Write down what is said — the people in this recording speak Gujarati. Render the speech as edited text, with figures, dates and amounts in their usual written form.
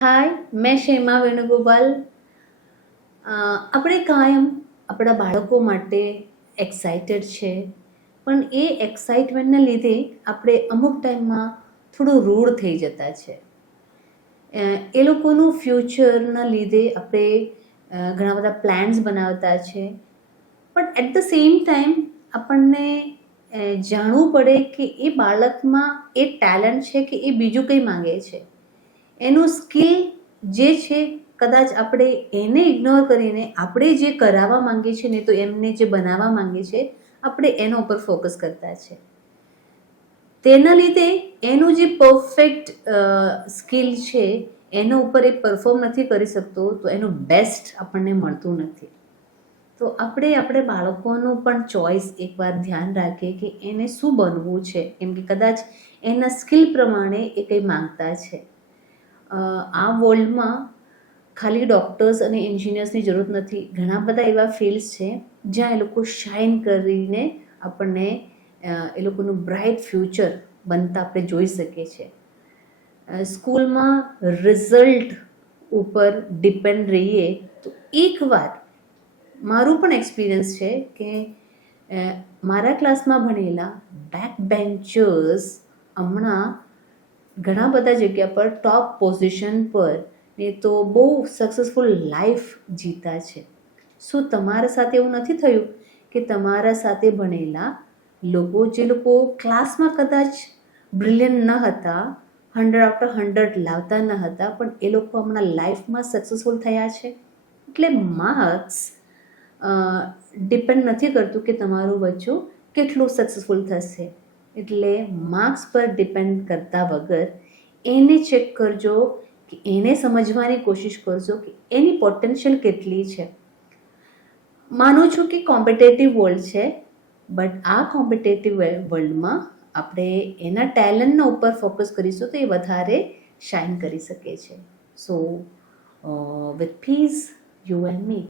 હાય, મેં ક્ષેમા વેણુગોપાલ. આપણે કાયમ આપણા બાળકો માટે એક્સાઇટેડ છે, પણ એ એક્સાઇટમેન્ટના લીધે આપણે અમુક ટાઈમમાં થોડું રૂડ થઈ જતા છે. એ લોકોનું ફ્યુચરના લીધે આપણે ઘણા બધા પ્લાન્સ બનાવતા છે, પણ એટ ધ સેમ ટાઈમ આપણને જાણવું પડે કે એ બાળકમાં એ ટેલેન્ટ છે કે એ બીજું કંઈ માંગે છે. એનું સ્કિલ જે છે, કદાચ આપણે એને ઇગ્નોર કરીને આપણે જે કરાવવા માંગીએ છીએ ને, તો એમને જે બનાવવા માંગીએ છીએ, આપણે એના ઉપર ફોકસ કરતા છે. તેના લીધે એનું જે પરફેક્ટ સ્કિલ છે એના ઉપર એ પરફોર્મ નથી કરી શકતો, તો એનું બેસ્ટ આપણને મળતું નથી. તો આપણે બાળકોનું પણ ચોઈસ એકવાર ધ્યાન રાખીએ કે એને શું બનવું છે, કેમ કે કદાચ એના સ્કિલ પ્રમાણે એ કંઈ માંગતા છે. આ વર્લ્ડમાં ખાલી ડૉક્ટર્સ અને એન્જિનિયર્સની જરૂર નથી. ઘણા બધા એવા ફિલ્ડ્સ છે જ્યાં એ લોકો શાઇન કરીને આપણને એ લોકોનું બ્રાઇટ ફ્યુચર બનતા આપણે જોઈ શકીએ છીએ. સ્કૂલમાં રિઝલ્ટ ઉપર ડિપેન્ડ રહીએ તો એકવાર મારું પણ એક્સપિરિયન્સ છે કે મારા ક્લાસમાં ભણેલા બેક બેન્ચર્સ હમણાં ઘણા બધા જગ્યા પર ટોપ પોઝિશન પર ને તો બહુ સક્સેસફુલ લાઈફ જીતા છે. શું તમારા સાથે એવું નથી થયું કે તમારા સાથે ભણેલા લોકો, જે લોકો ક્લાસમાં કદાચ બ્રિલિયન્ટ ન હતા, 100/100 લાવતા ન હતા, પણ એ લોકો હમણાં લાઈફમાં સક્સેસફુલ થયા છે? એટલે માર્ક્સ ડિપેન્ડ નથી કરતું કે તમારું બચ્ચું કેટલું સક્સેસફુલ થશે. એટલે માર્ક્સ પર ડિપેન્ડ કરતા વગર એને ચેક કરજો કે એને સમજવાની કોશિશ કરજો કે એની પોટેન્શિયલ કેટલી છે. માનું છું કે કોમ્પિટેટિવ વર્લ્ડ છે, બટ આ કોમ્પિટેટિવ વર્લ્ડમાં આપણે એના ટેલેન્ટના ઉપર ફોકસ કરીશું તો એ વધારે શાઇન કરી શકે છે. So with peace, you and me.